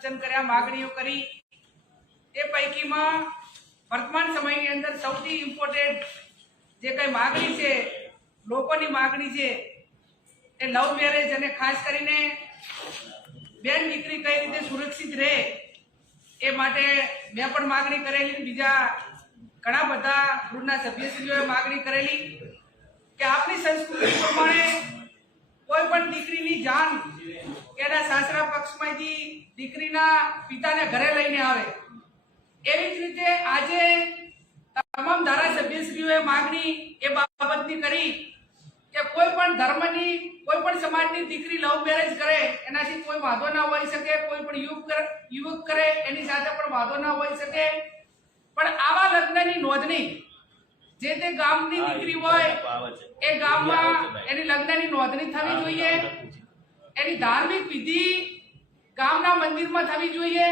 સૂચન કર્યા, માગણીઓ કરી. એ પૈકીમાં વર્તમાન સમયની અંદર સૌથી ઇમ્પોર્ટન્ટ જે કંઈ માગણી છે, લોકોની માગણી છે, એ લવ મેરેજ અને ખાસ કરીને બેન દીકરી કઈ રીતે સુરક્ષિત રહે, એ માટે મેં પણ માગણી કરેલી બીજા ઘણા બધા ગૃહના સભ્યશ્રીઓએ માગણી કરેલી કે આપણી સંસ્કૃતિ પ્રમાણે કોઈ પણ દીકરીની જાન સાસરા પક્ષમાંથી દીકરીના પિતાને ઘરે લઈને આવે. એવી જ રીતે આજે તમામ ધારાસભ્યશ્રીઓએ માગણી એ બાબતની કરી કે કોઈ પણ ધર્મની કોઈ પણ સમાજની દીકરી લવ મેરેજ કરે એનાથી કોઈ વાંધો ના હોઈ શકે કોઈ પણ યુવક કરે યુવક કરે એની સાથે પણ વાંધો ના હોઈ શકે. પણ આવા લગ્નની નોંધણી જે તે ગામની દીકરી હોય એ ગામમાં એની લગ્નની નોંધણી થવી જોઈએ. એની ધાર્મિક વિધિ ગામના મંદિરમાં થવી જોઈએ.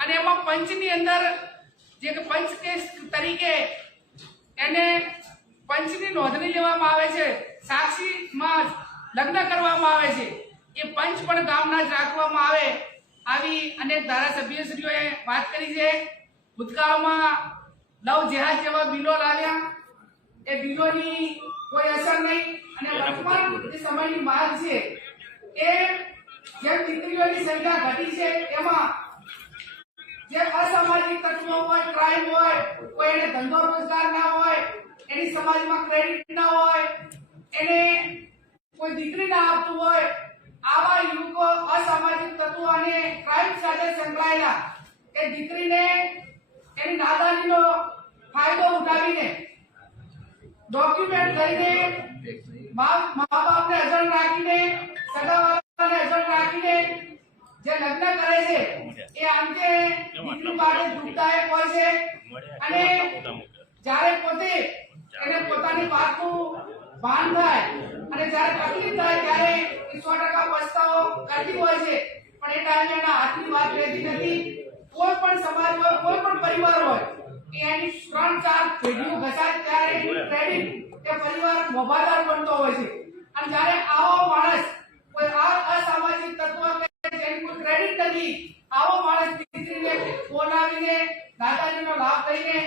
અને એમાં પંચની અંદર, જે પંચ કેસ તરીકે એને પંચની નોંધણી લેવામાં આવે છે. સાક્ષીમાં લગ્ન કરવામાં આવે છે. એ પંચ પણ ગામના જ રાખવામાં આવે. આવી અનેક ધારાસભ્યશ્રીઓએ વાત કરી છે. ભૂતકાળમાં નવ જહાજ જેવા બિલો લાવ્યા. એ બિલોની કોઈ અસર નહીં. અને વર્તમાન જે સમયની માંગ છે, એ જેમ દીકરીઓની સંખ્યા ઘટી છે, એમાં જે અસામાજિક તત્વો હોય ક્રાઇમ હોય, કોઈ એને ધંધો રોજગાર ના હોય, એની સમાજમાં ક્રેડિટ ના હોય, એને કોઈ દીકરી ના આપતું હોય, આવા યુવકો અસામાજિક તત્વો અને ક્રાઇમ સાથે સંકળાયેલા. એ દીકરીને, એની નાદાનીનો ફાયદો ઉઠાવીને ડોક્યુમેન્ટ કરીને મા બાપને અજણ રાખીને રાખીને જે લગ્ન કરે છે, એ અંતે દીકરી માટે દુઃખદાયક હોય છે. અને જ્યારે પોતે એને પોતાની વાતનું ભાન થાય અને જ્યારે તકલીફ થાય, ત્યારે એ સો ટકા પસ્તાવો કરતી હોય છે. પણ એ ટાઈમે એના હાથની વાત રહેતી નથી. કોઈ પણ સમાજ હોય, કોઈ પણ પરિવાર હોય એની ત્રણ ચાર પેઢીઓ ઘસાય ત્યારે ક્રેડિટ એ પરિવાર મોભાદાર બનતો હોય છે અને જ્યારે આવો માણસ કોઈ આ અસામાજિક તત્વ કે જેની કોઈ ક્રેડિટ નથી આવો માણસ દીકરીને બોલાવીને દાદાજીનો લાભ લઈને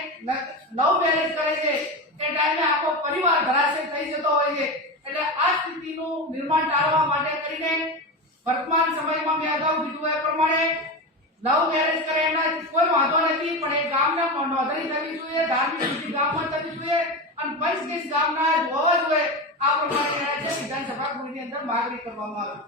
લવ મેરેજ કરે છે. તે ટાઈમે આખો પરિવાર ધરાશય થઈ જતો હોય છે. એટલે આ સ્થિતિનું નિર્માણ ટાળવા માટે કરીને વર્તમાન સમયમાં મેં અગાઉ કીધું એ પ્રમાણે નવ મેરેજ કરે એના કોઈ વાંધો નથી, પણ એ ગામના નોંધણી થવી જોઈએ, ધાર્મિક વિધિ ગામમાં થવી જોઈએ અને પંચકેશ ગામના જ હોવા જોઈએ. આ પ્રમાણે રાજ્ય વિધાનસભા ગૃહની અંદર માગણી કરવામાં આવી.